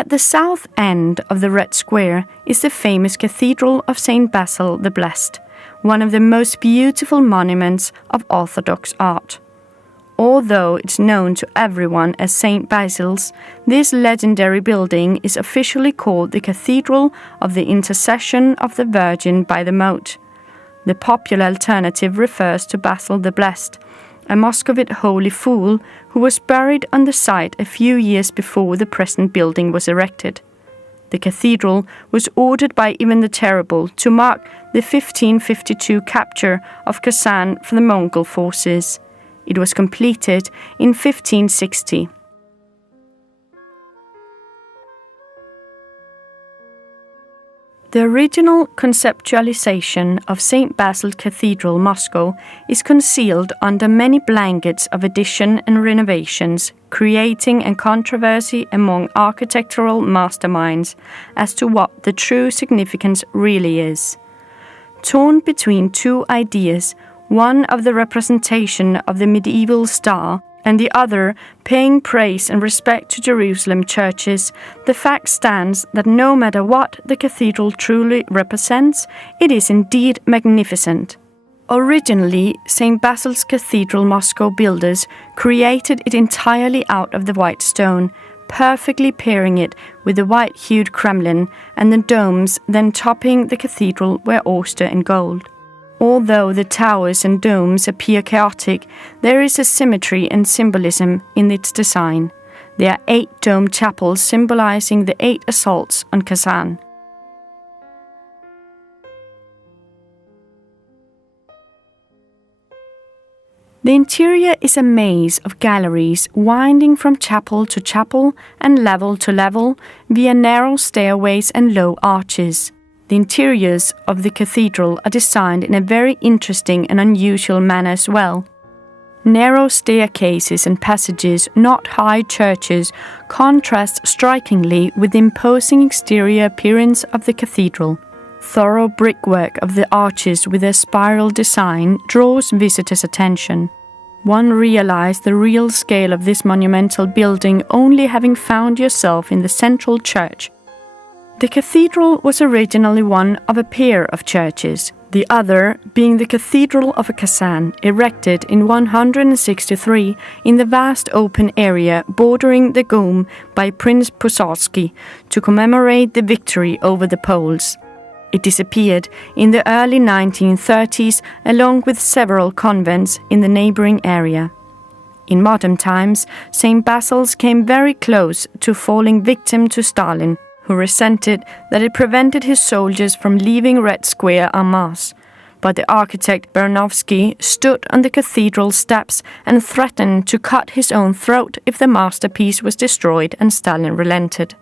At the south end of the Red Square is the famous Cathedral of St. Basil the Blessed, one of the most beautiful monuments of Orthodox art. Although it's known to everyone as St. Basil's, this legendary building is officially called the Cathedral of the Intercession of the Virgin by the Moat. The popular alternative refers to Basil the Blessed, a Muscovite holy fool who was buried on the site a few years before the present building was erected. The cathedral was ordered by Ivan the Terrible to mark the 1552 capture of Kazan for the Mongol forces. It was completed in 1560. The original conceptualization of St. Basil Cathedral, Moscow, is concealed under many blankets of addition and renovations, creating a controversy among architectural masterminds as to what the true significance really is. Torn between two ideas, one of the representation of the medieval star, and the other paying praise and respect to Jerusalem churches, the fact stands that no matter what the cathedral truly represents, it is indeed magnificent. Originally, St. Basil's Cathedral Moscow builders created it entirely out of the white stone, perfectly pairing it with the white-hued Kremlin, and the domes then topping the cathedral were austere in gold. Although the towers and domes appear chaotic, there is a symmetry and symbolism in its design. There are 8 domed chapels symbolizing the 8 assaults on Kazan. The interior is a maze of galleries winding from chapel to chapel and level to level via narrow stairways and low arches. The interiors of the cathedral are designed in a very interesting and unusual manner as well. Narrow staircases and passages, not high churches, contrast strikingly with the imposing exterior appearance of the cathedral. Thorough brickwork of the arches with their spiral design draws visitors' attention. One realizes the real scale of this monumental building only having found yourself in the central church. The cathedral was originally one of a pair of churches, the other being the Cathedral of Kazan, erected in 163 in the vast open area bordering the Gom by Prince Posorsky to commemorate the victory over the Poles. It disappeared in the early 1930s along with several convents in the neighboring area. In modern times, St. Basil's came very close to falling victim to Stalin, who resented that it prevented his soldiers from leaving Red Square en masse. But the architect Baranovsky stood on the cathedral steps and threatened to cut his own throat if the masterpiece was destroyed, and Stalin relented.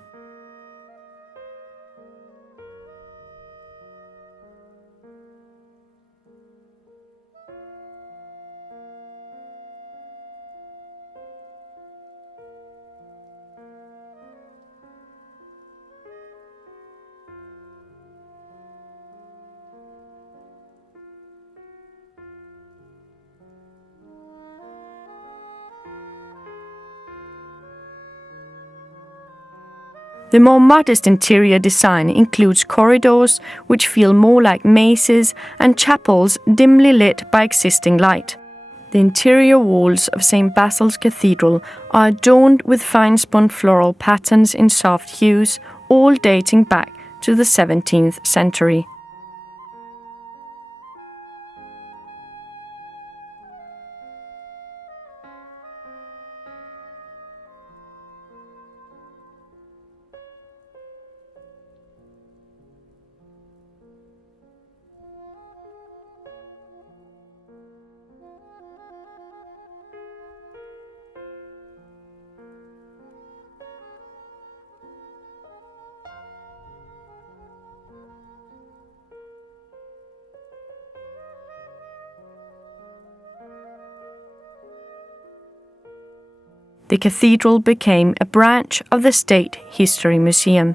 The more modest interior design includes corridors, which feel more like mazes, and chapels dimly lit by existing light. The interior walls of St. Basil's Cathedral are adorned with fine-spun floral patterns in soft hues, all dating back to the 17th century. The cathedral became a branch of the State History Museum.